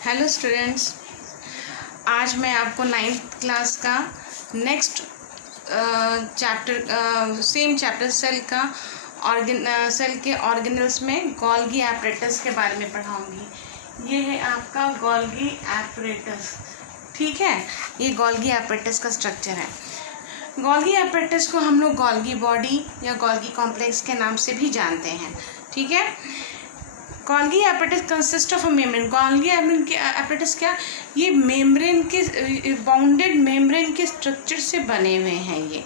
Hello students, आज मैं आपको 9th क्लास का नेक्स्ट सेम चैप्टर सेल के ऑर्गेनल्स में गोल्गी एपरेटस के बारे में पढ़ाऊंगी। ये है आपका गोल्गी एपरेटस। ठीक है, ये गोल्गी एपरेटस का स्ट्रक्चर है। गोल्गी एपरेटस को हम लोग गोल्गी बॉडी या गोल्गी कॉम्प्लेक्स के नाम से भी जानते हैं। ठीक है, Golgi apparatus consist of a membrane. Golgi apparatus क्या, ये मेम्ब्रेन के बाउंडेड मेम्ब्रेन के स्ट्रक्चर से बने हुए हैं, ये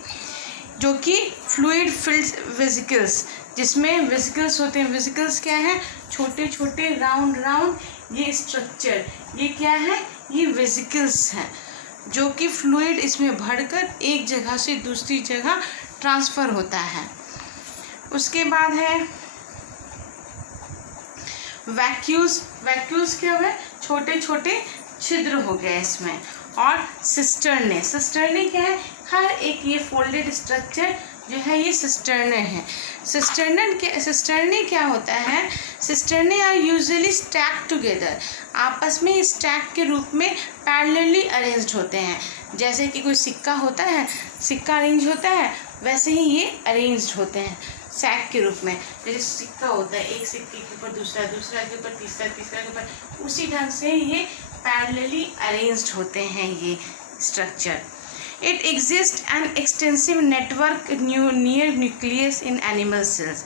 जो कि फ्लूइड फिल्ड वेसिकल्स, जिसमें वेसिकल्स होते हैं। वेसिकल्स क्या है, छोटे छोटे राउंड राउंड ये स्ट्रक्चर, ये क्या है, ये वेसिकल्स हैं जो कि फ्लूइड इसमें भरकर एक जगह से दूसरी जगह ट्रांसफ़र होता है। उसके बाद है वैक्यूल्स। वैक्यूल्स क्या हुए, छोटे छोटे छिद्र हो गए इसमें। और सिस्टर्ने। सिस्टर्ने क्या है, हर एक ये फोल्डेड स्ट्रक्चर जो है ये सिस्टर्ने है। सिस्टर्ने क्या होता है, cisternae are usually stack together. आपस में स्टैक के रूप में पैरेलली अरेंज्ड होते हैं। जैसे कि कोई सिक्का होता है, सिक्का अरेंज होता है, वैसे ही ये अरेंज्ड होते हैं सैक के रूप में। जैसे सिक्का होता है, एक सिक्के के ऊपर दूसरा, दूसरा के ऊपर तीसरा, तीसरा के ऊपर, उसी ढंग से ये पैरेलली अरेंज्ड होते हैं ये structure. It exist an extensive network near nucleus in animal cells.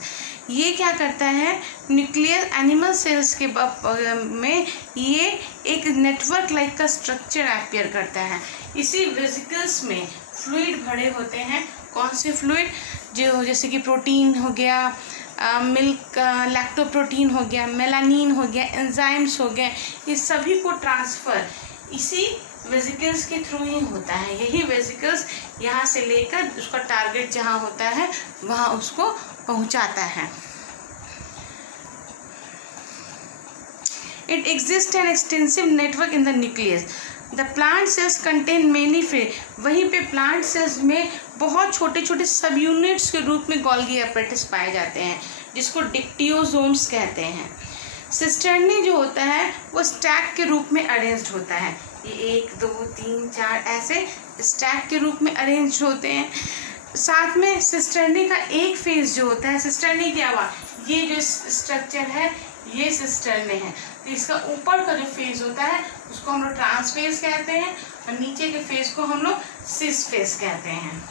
ये क्या करता है, न्यूक्लियस एनिमल सेल्स के में ये एक नेटवर्क लाइक का स्ट्रक्चर अपीयर करता है। इसी वेसिकल्स में फ्लूइड भरे होते हैं। कौन से फ्लूइड, जो जैसे कि प्रोटीन हो गया, मिल्क, लैक्टोप्रोटीन हो गया, मेलानिन हो गया, एंजाइम्स हो गए, ये सभी को ट्रांसफ़र इसी वेसिकल्स के थ्रू ही होता है। यही वेसिकल्स यहाँ से लेकर उसका टारगेट जहाँ होता है वहाँ उसको पहुँचाता है। It exists an extensive network in the nucleus. The plant cells contain many वहीं पे प्लांट सेल्स में बहुत छोटे छोटे सब यूनिट्स के रूप में गोल्गी एपरेटस पाए जाते हैं, जिसको डिक्टियोसोम्स कहते हैं। सिस्टर्नी जो होता है वो स्टैक के रूप में अरेंज्ड होता है। ये 1 2 3 4 ऐसे स्टैक के रूप में अरेंज होते हैं। साथ में सिस्टर्नी का एक फेज जो होता है, सिस्टर्नी क्या हुआ, ये जो स्ट्रक्चर है ये सिस्टर्नी है। तो इसका ऊपर का जो फेज होता है उसको हम लोग ट्रांसफेज कहते हैं, और नीचे के फेज को हम लोग सिस फेज कहते हैं।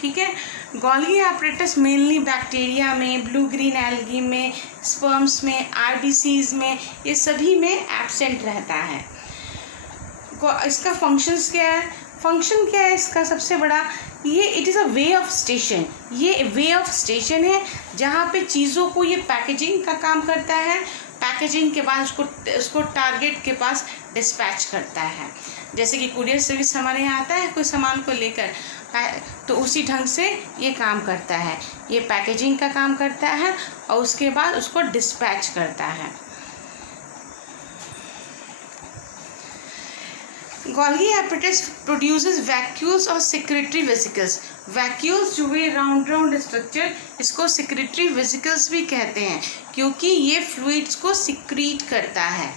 ठीक है, गोल्गी एपरेटस मेनली बैक्टीरिया में, ब्लू ग्रीन एल्गी में, स्पर्म्स में, आरबीसीज में, ये सभी में एब्सेंट रहता है। इसका फंक्शंस क्या है, फंक्शन क्या है इसका सबसे बड़ा, ये it is a way of station. ये वे ऑफ स्टेशन है जहाँ पे चीज़ों को ये पैकेजिंग का काम करता है। पैकेजिंग के बाद उसको टारगेट के पास डिस्पैच करता है। जैसे कि कुरियर सर्विस हमारे यहाँ आता है कोई सामान को लेकर, तो उसी ढंग से ये काम करता है। ये पैकेजिंग का काम करता है और उसके बाद उसको डिस्पैच करता है। गोल्गी एपरेटस प्रोड्यूसेस वैक्यूल्स और सेक्रेटरी वेसिकल्स। वैक्यूल्स जो है राउंड राउंड स्ट्रक्चर, इसको सेक्रेटरी वेसिकल्स भी कहते हैं, क्योंकि ये फ्लूइड्स को सिक्रीट करता है,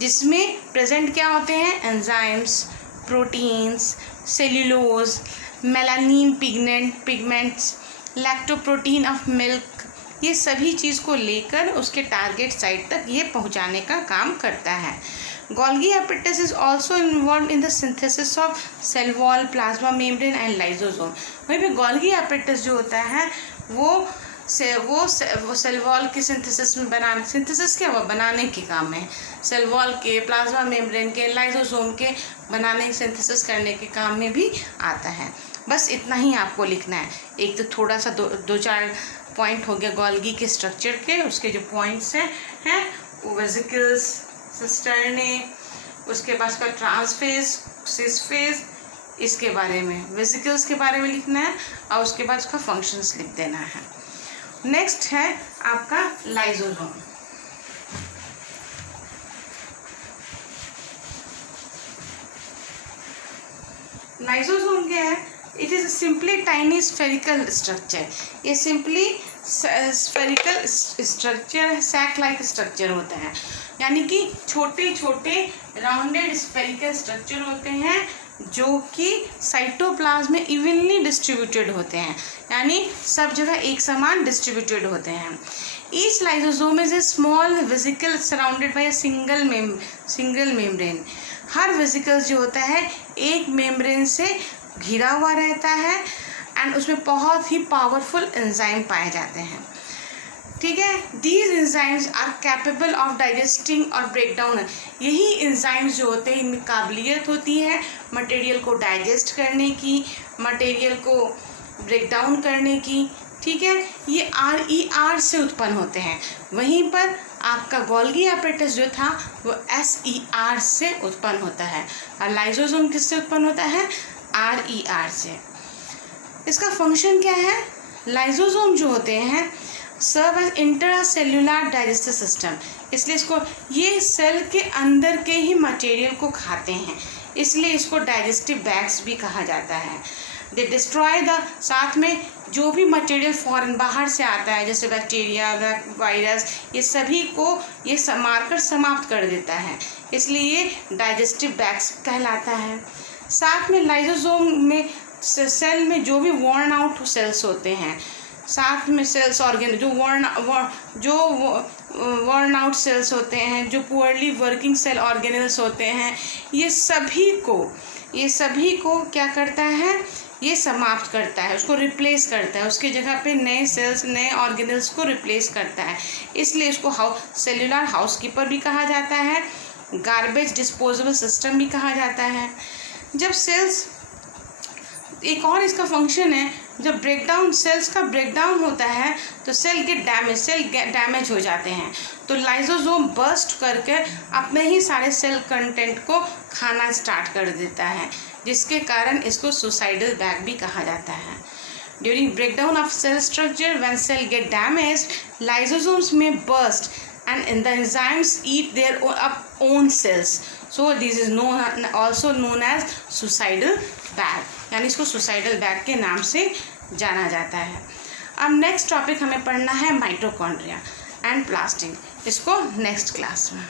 जिसमें प्रेजेंट क्या होते हैं, enzymes, proteins, cellulose, melanin pigments, lactoprotein of milk, ये सभी चीज़ को लेकर उसके टारगेट साइट तक ये पहुंचाने का काम करता है। Golgi apparatus is also involve in the synthesis of cell wall, plasma membrane and lysosome. वहीं पे गोल्गी एपरेटस जो होता है वो सेल वॉल के सिंथेसिस में सिंथेसिस क्या हुआ, बनाने के काम में, सेल वॉल के, प्लाज्मा मेम्ब्रेन के, लाइजोसोम के बनाने, सिंथेसिस करने के काम में भी आता है। बस इतना ही आपको लिखना है। एक तो थोड़ा सा दो चार पॉइंट हो गया गोल्गी के स्ट्रक्चर के, उसके जो पॉइंट्स हैं वो वेसिकल्स, सिस्टर्ने, उसके बाद उसका ट्रांसफेज, सिसफेज, इसके बारे में, वेसिकल्स के बारे में लिखना है, और उसके बाद उसका फंक्शंस लिख देना है। नेक्स्ट है आपका लाइजोसोम। लाइजोसोम क्या है, it is simply tiny spherical structure. ये simply spherical structure, sac like structure होता है, यानी कि छोटे छोटे राउंडेड स्फेरिकल स्ट्रक्चर होते हैं जो कि साइटोप्लाज्म में इवनली डिस्ट्रीब्यूटेड होते हैं, यानी सब जगह एक समान डिस्ट्रीब्यूटेड होते हैं। Each lysosome is a small vesicle surrounded by a single membrane. Her vesicle जो होता है एक मेम्ब्रेन से घिरा हुआ रहता है एंड उसमें बहुत ही पावरफुल एंजाइम पाए जाते हैं। ठीक है, these enzymes are capable of digesting और ब्रेक डाउन। यही एंजाइम्स जो होते हैं इनमें काबिलियत होती है मटेरियल को डाइजेस्ट करने की, मटेरियल को ब्रेक डाउन करने की। ठीक है, ये RER से उत्पन्न होते हैं, वहीं पर आपका गोल्गी एपेरेटस जो था वो SER से उत्पन्न होता है, और लाइसोसोम किससे उत्पन्न होता है? RER से। इसका फंक्शन क्या है? लाइसोसोम जो होते हैं serve as intracellular digestive system, इसलिए इसको, ये सेल के अंदर के ही मटेरियल को खाते हैं, इसलिए इसको डाइजेस्टिव बैग्स भी कहा जाता है। दे डिस्ट्रॉय द, साथ में जो भी मटेरियल फॉरेन बाहर से आता है जैसे बैक्टीरिया, वायरस, ये सभी को ये मारकर समाप्त कर देता है, इसलिए ये डाइजेस्टिव बैग्स कहलाता है। साथ में लाइसोसोम में सेल में जो भी वॉर्न आउट सेल्स होते हैं, साथ में सेल्स ऑर्गेन जो वॉर्न आउट सेल्स होते हैं, जो पुअरली वर्किंग सेल ऑर्गेनल्स होते हैं, ये सभी को क्या करता है? ये समाप्त करता है, उसको रिप्लेस करता है, उसके जगह पे नए सेल्स, नए ऑर्गेनल्स को रिप्लेस करता है, इसलिए इसको सेल्युलर हाउसकीपर भी कहा जाता है, गार्बेज डिस्पोजेबल सिस्टम भी कहा जाता है। जब सेल्स, एक और इसका फंक्शन है, जब ब्रेकडाउन, सेल्स का ब्रेकडाउन होता है तो सेल डैमेज हो जाते हैं, तो लाइसोसोम बर्स्ट करके अपने ही सारे सेल कंटेंट को खाना स्टार्ट कर देता है, जिसके कारण इसको सुसाइडल बैग भी कहा जाता है। During breakdown of cell structure, when cell get damaged, lysosomes में burst and the enzymes eat their own cells, so this is also known as suicidal bag, यानी इसको suicidal bag के नाम से जाना जाता है। अब नेक्स्ट टॉपिक हमें पढ़ना है माइटोकॉन्ड्रिया एंड प्लास्टिड, इसको नेक्स्ट क्लास में।